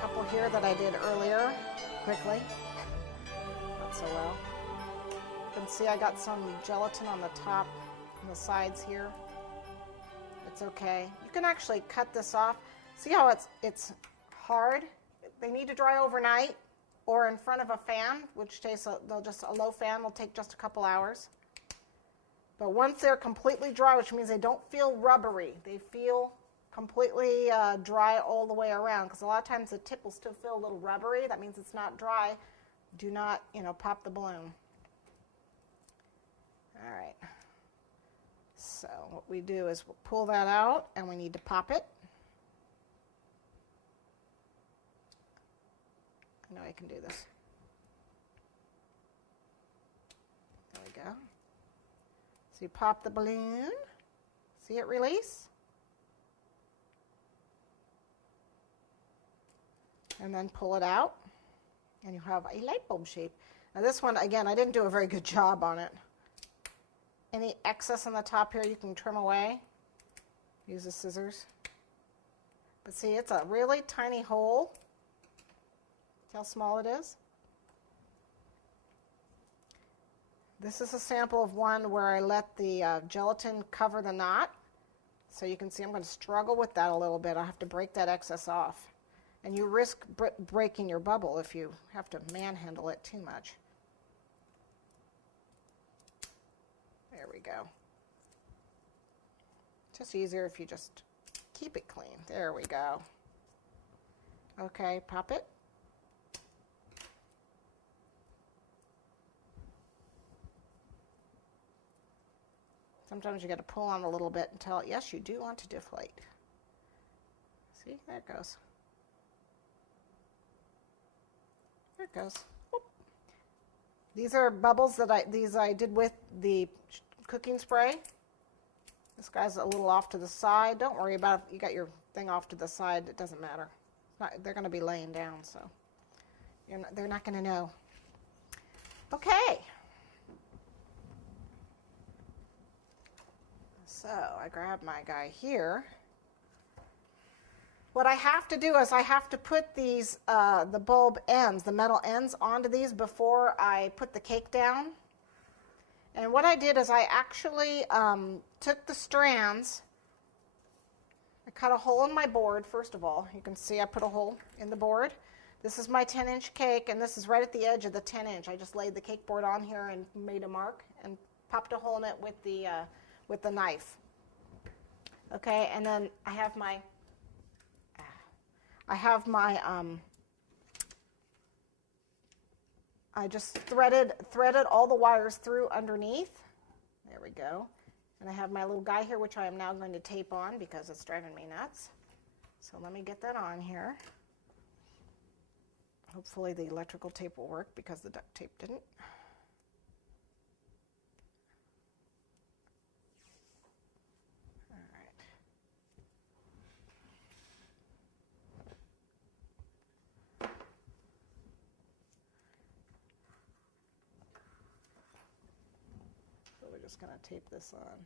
couple here that I did earlier, quickly. Not so well. You can see I got some gelatin on the top and the sides here. It's okay. You can actually cut this off. See how it's hard? They need to dry overnight or in front of a fan, which takes a low fan will take just a couple hours. But once they're completely dry, which means they don't feel rubbery, they feel completely dry all the way around, because a lot of times the tip will still feel a little rubbery. That means it's not dry. Do not, pop the balloon. All right. So what we do is we'll pull that out, and we need to pop it. I know I can do this. There we go. So you pop the balloon. See it release? And then pull it out, and you have a light bulb shape. Now this one, again, I didn't do a very good job on it. Any excess on the top here you can trim away. Use the scissors. But see, it's a really tiny hole. See how small it is? This is a sample of one where I let the gelatin cover the knot. So you can see I'm going to struggle with that a little bit. I have to break that excess off. And you risk breaking your bubble if you have to manhandle it too much. There we go. Just easier if you just keep it clean. There we go. Okay, pop it. Sometimes you got to pull on a little bit and tell it, yes, you do want to deflate. See, there it goes. There it goes. Whoop. These are bubbles that I did with the cooking spray. This guy's a little off to the side. Don't worry about if you got your thing off to the side. It doesn't matter. They're going to be laying down, so they're not going to know. Okay. So I grab my guy here. What I have to do is I have to put these, the bulb ends, the metal ends, onto these before I put the cake down. And what I did is I actually took the strands. I cut a hole in my board, first of all. You can see I put a hole in the board. This is my 10-inch cake, and this is right at the edge of the 10-inch. I just laid the cake board on here and made a mark and popped a hole in it with the knife. Okay, and then I have my I just threaded all the wires through underneath. There we go. And I have my little guy here, which I am now going to tape on because it's driving me nuts. So let me get that on here. Hopefully the electrical tape will work because the duct tape didn't. Just going to tape this on.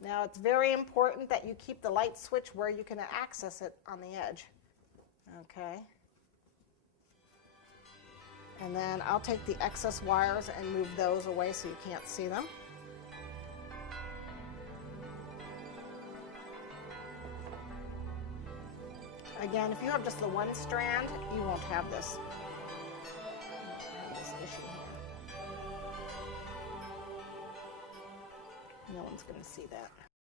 Now it's very important that you keep the light switch where you can access it on the edge. Okay. And then I'll take the excess wires and move those away so you can't see them. Again, if you have just the one strand, you won't have this. No one's going to see that.